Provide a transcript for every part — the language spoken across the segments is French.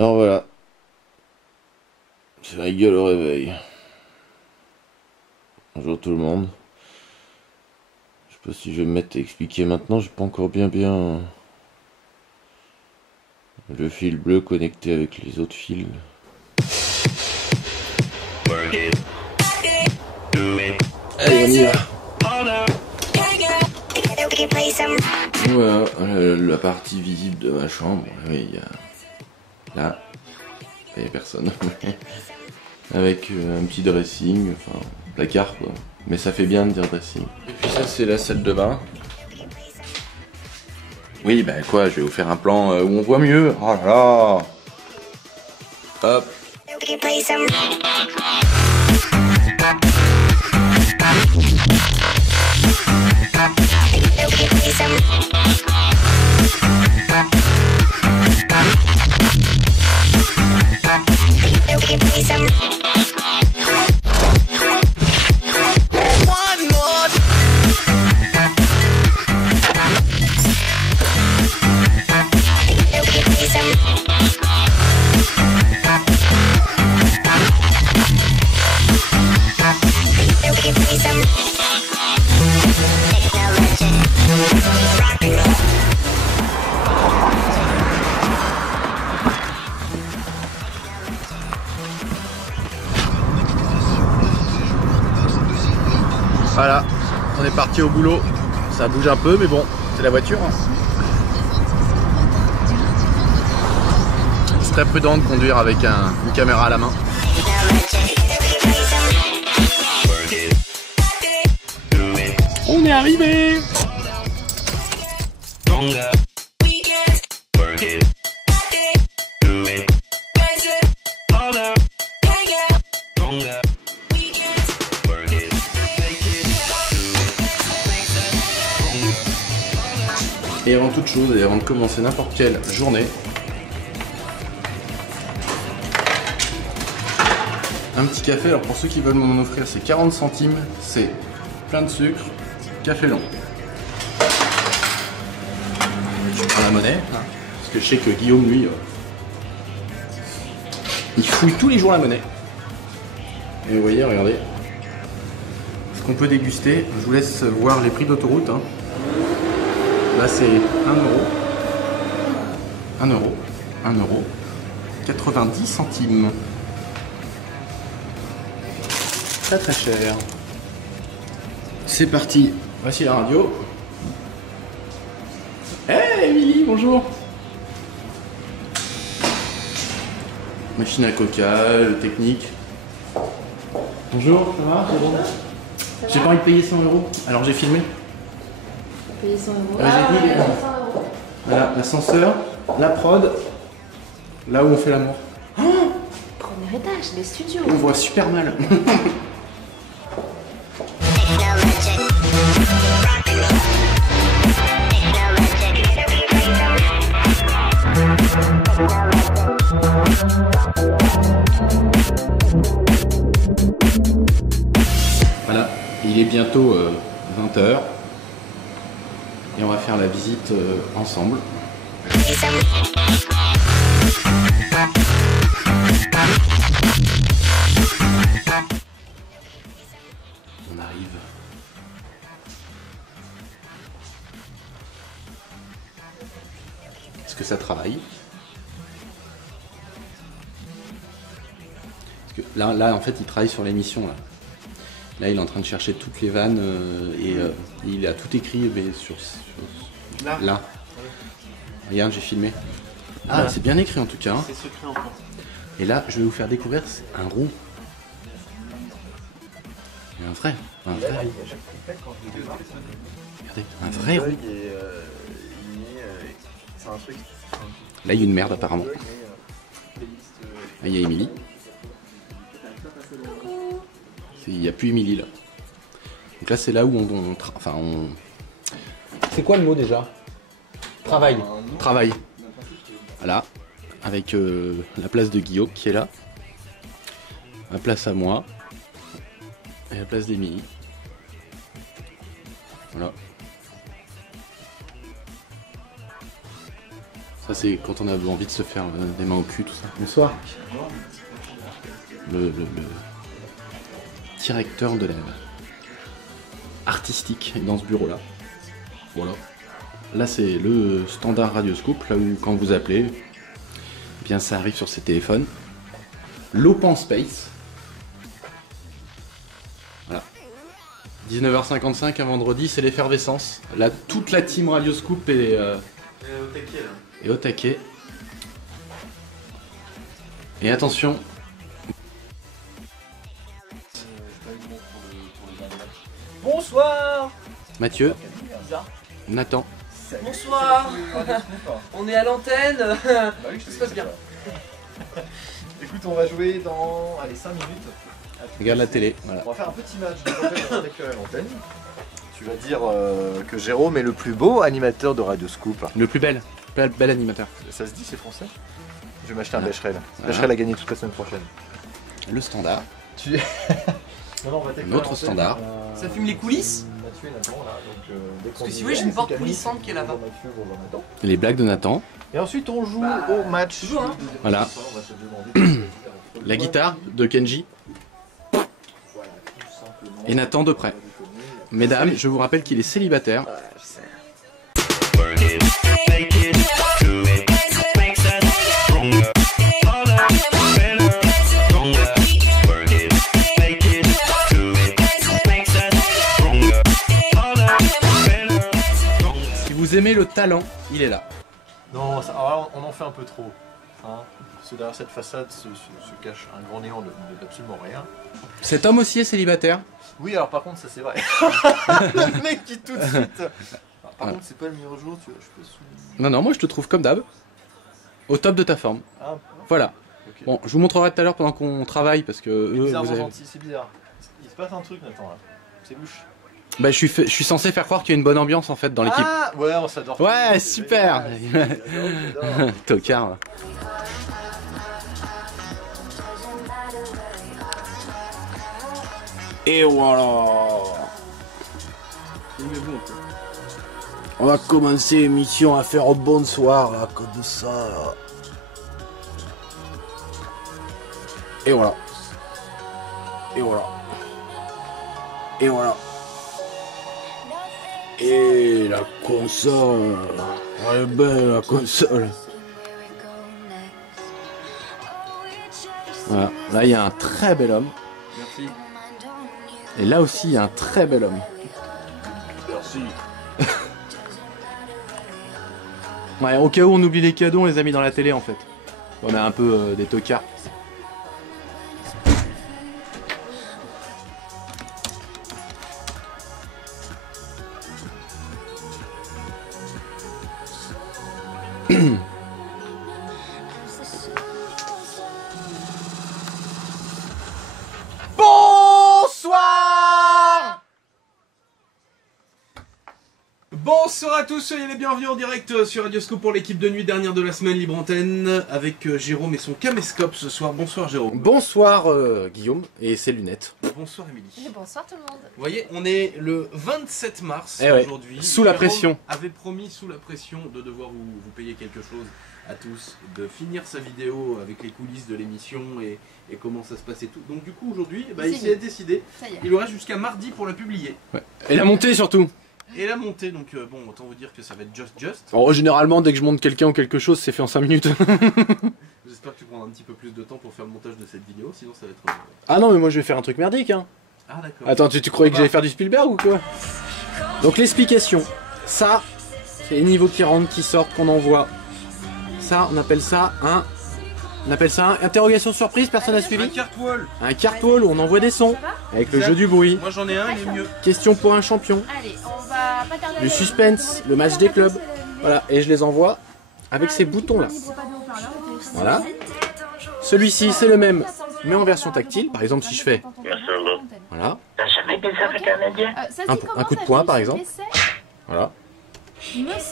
Alors voilà, c'est la gueule au réveil. Bonjour tout le monde. Je sais pas si je vais me mettre à expliquer maintenant, j'ai pas encore bien le fil bleu connecté avec les autres fils. Allez, on y va. Voilà, la partie visible de ma chambre. Oui, il y a... Là, il n'y a personne. Avec un petit dressing, enfin, placard quoi. Mais ça fait bien de dire dressing. Et puis ça, c'est la salle de bain. Oui, bah quoi, je vais vous faire un plan où on voit mieux. Oh là là. Hop. Voilà, on est parti au boulot. Ça bouge un peu, mais bon, c'est la voiture. Hein. C'est très prudent de conduire avec une caméra à la main. On est arrivé! Et avant toute chose, et avant de commencer n'importe quelle journée, un petit café. Alors pour ceux qui veulent m'en offrir, c'est 40 centimes, c'est plein de sucre, café long. Je prends la monnaie, parce que je sais que Guillaume, lui, il fouille tous les jours la monnaie. Et vous voyez, regardez, ce qu'on peut déguster. Je vous laisse voir les prix d'autoroute. Hein. Là c'est 1 euro, 1 euro, 1 euro, 90 centimes. Très très cher. C'est parti, voici la radio. Hey Émilie, bonjour. Machine à coca, le technique. Bonjour, ça va? J'ai pas envie de payer 100 euros, alors j'ai filmé. Payer 100 euros. J'ai dit, 100 euros. Voilà, l'ascenseur, la prod, là où on fait l'amour. Oh, Premier étage, les studios. on voit super mal. Voilà, il est bientôt 20 h. Et on va faire la visite ensemble. On arrive. Est-ce que ça travaille? Parce que là en fait il travaille sur l'émission là. Là, il est en train de chercher toutes les vannes et il a tout écrit mais sur là. Regarde, j'ai filmé. Ah, c'est bien écrit en tout cas. Hein. C'est secret en France. Et là, je vais vous faire découvrir un roux. Et un vrai roux. Regardez, un vrai roux. Là, il y a une merde apparemment. Là, il y a Émilie. Il n'y a plus Émilie là. Donc là c'est là où on... C'est quoi le mot déjà? Travail. Travail. Voilà. Avec la place de Guillaume qui est là. Ma place à moi. Et la place d'Émilie. Voilà. Ça c'est quand on a envie de se faire des mains au cul, tout ça. Bonsoir. Le directeur de la artistique est dans ce bureau là. Voilà. Là c'est le standard Radioscoop, là où quand vous appelez, eh bien ça arrive sur ces téléphones. L'Open Space. Voilà. 19h55 un vendredi, c'est l'effervescence. Là toute la team Radioscoop est au taquet. Et attention. Bonsoir Mathieu. Nathan. Bonsoir. On est à l'antenne. Ça se passe bien. Écoute, on va jouer dans 5 minutes. Regarde la télé. Voilà. On va faire un petit match de avec l'antenne. Tu vas dire que Jérôme est le plus beau animateur de Radioscoop. Le plus bel animateur. Ça se dit, c'est français? Je vais m'acheter un Becherel. Becherel a gagné toute la semaine prochaine. Le standard. Notre Autre standard. Ça fume les coulisses? Parce que si vous voulez, j'ai une porte coulissante qui est là-bas. Les blagues de Nathan. Et ensuite, on joue au match. Toujours, hein. Voilà. La guitare de Kenji. Et Nathan de près. Mesdames, je vous rappelle qu'il est célibataire. Si vous aimez le talent, il est là. Non, alors, on en fait un peu trop. Hein. Parce que derrière cette façade se cache un grand néant d'absolument rien. Cet homme aussi est célibataire. Oui, alors par contre, ça c'est vrai. Le mec qui tout de suite. Par contre, c'est pas le meilleur jour, tu vois, je peux souligner. Non, moi je te trouve comme d'hab. Au top de ta forme. Ah, Voilà. okay. Bon, je vous montrerai tout à l'heure pendant qu'on travaille parce que C'est eux, bizarre, vous avez... gentil, c'est bizarre. Il se passe un truc, Nathan, là. C'est louche. Bah, je suis censé faire croire qu'il y a une bonne ambiance en fait dans l'équipe. Ah ouais, on s'adore. Ouais, super. J'adore. Tocard. Et voilà. On va commencer l'émission à faire bonsoir là, comme ça. Là. Et voilà. Et voilà. Et voilà. Et la console. Elle est belle la console. Voilà. Là il y a un très bel homme. Merci. Et là aussi il y a un très bel homme. Merci. Ouais, au cas où on oublie les cadeaux, on les a mis dans la télé en fait. On a un peu des tocards. Bonsoir. Bonsoir à tous, soyez les bienvenus en direct sur Radioscoop pour l'équipe de nuit dernière de la semaine libre antenne avec Jérôme et son caméscope ce soir. Bonsoir Jérôme. Bonsoir Guillaume et ses lunettes. Bonsoir Émilie. Et bonsoir tout le monde. Vous voyez, on est le 27 mars Eh ouais, aujourd'hui. sous la Jérôme pression. avait promis sous la pression de devoir vous payer quelque chose à tous, de finir sa vidéo avec les coulisses de l'émission et comment ça se passait tout. Donc du coup aujourd'hui, il s'y est décidé. Ça y est. Il aura jusqu'à mardi pour la publier. Ouais. Et la montée surtout. Et la montée, donc bon, autant vous dire que ça va être just. Alors, généralement, dès que je monte quelqu'un ou quelque chose, c'est fait en 5 minutes. J'espère que tu prendras un petit peu plus de temps pour faire le montage de cette vidéo, sinon ça va être... Ah non, mais moi je vais faire un truc merdique. Hein. Ah d'accord. Attends, tu croyais que j'allais faire du Spielberg ou quoi? Donc l'explication. Ça, c'est les niveaux qui rentrent, qui sortent, qu'on envoie. Ça, on appelle ça un... interrogation surprise, personne n'a suivi. Un cartwall. Un cartwall où on envoie des sons. Avec le jeu du bruit. Moi j'en ai un, il est mieux. Question pour un champion. Allez, on va pas tarder. Le suspense, le match des clubs. Voilà, et je les envoie avec ces boutons là. Voilà. Celui-ci c'est le même, mais en version tactile. Par exemple si je fais, voilà, un coup de poing par exemple. Voilà.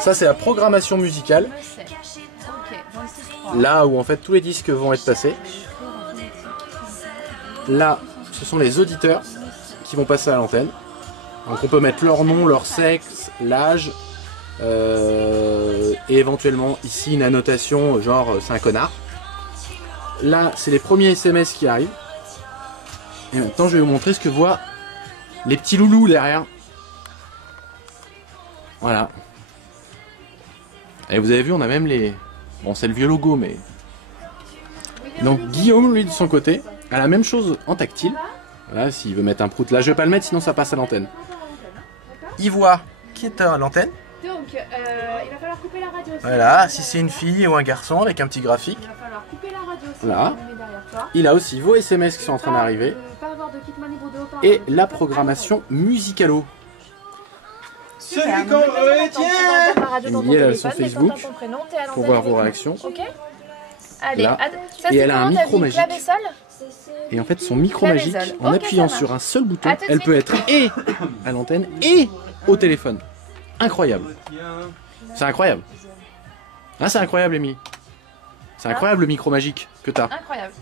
Ça c'est la programmation musicale. Là où en fait tous les disques vont être passés. Là, ce sont les auditeurs qui vont passer à l'antenne. Donc on peut mettre leur nom, leur sexe, l'âge et éventuellement ici une annotation genre c'est un connard. Là, c'est les premiers SMS qui arrivent. Et maintenant, je vais vous montrer ce que voient les petits loulous derrière. Voilà. Et vous avez vu, on a même les... Bon, c'est le vieux logo, mais... Donc Guillaume, lui, de son côté, a la même chose en tactile. Voilà, s'il veut mettre un prout. Là, je vais pas le mettre, sinon ça passe à l'antenne. Il voit qui est à l'antenne. Donc, il va falloir couper la radio aussi. Voilà, si c'est une fille ou un garçon avec un petit graphique. Il va falloir couper la radio aussi. Voilà. On le met derrière toi. Il a aussi vos SMS qui sont en train d'arriver. Pas avoir de kit manip ou de haut-parleur. Et la programmation musicalo. Celui qu'on retient. Émilie, elle a son Facebook pour voir vos réactions. Ok. Allez, Là. ça, Et elle a un comment, micro t'as dit, magique. clavésol. Et en fait, son micro magique, Clavésol. en Ok, appuyant ça sur marche. un seul bouton, À tout de elle suite. peut être et à l'antenne et au téléphone. Incroyable. C'est incroyable. Ah, c'est incroyable, Émilie. C'est incroyable le micro magique que t'as. Incroyable.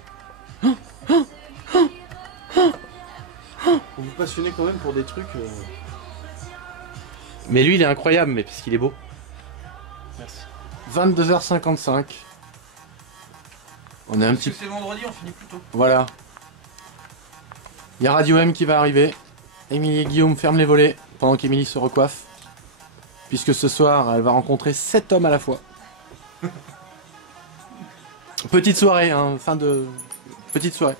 Vous vous passionnez quand même pour des trucs... Mais lui, il est incroyable, mais parce qu'il est beau. Merci. 22h55. On est un petit... c'est vendredi, on finit plus tôt. Voilà. Il y a Radio M qui va arriver. Émilie et Guillaume ferment les volets pendant qu'Émilie se recoiffe. Puisque ce soir, elle va rencontrer 7 hommes à la fois. Petite soirée, hein, fin de... Petite soirée.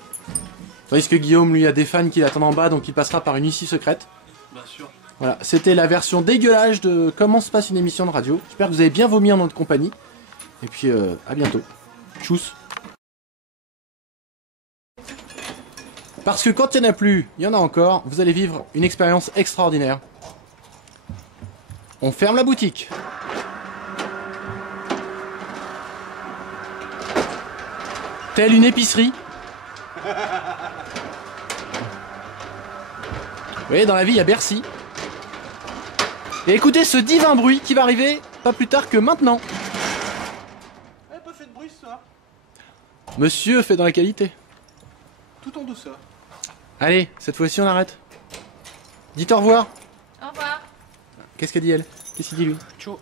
Tandis que Guillaume, lui, a des fans qui l'attendent en bas, donc il passera par une issue secrète. Bien sûr. Voilà, c'était la version dégueulasse de comment se passe une émission de radio. J'espère que vous avez bien vomi en notre compagnie. Et puis, à bientôt. Tchuss. Parce que quand il n'y en a plus, il y en a encore, vous allez vivre une expérience extraordinaire. On ferme la boutique. Telle une épicerie. Vous voyez, dans la vie, il y a Bercy. Et écoutez ce divin bruit qui va arriver pas plus tard que maintenant. Elle n'a pas fait de bruit ce soir. Monsieur fait dans la qualité. Tout en douceur. Allez, cette fois-ci on arrête. Dites au revoir. Au revoir. Qu'est-ce qu'elle dit elle? Qu'est-ce qu'il dit lui? Ciao.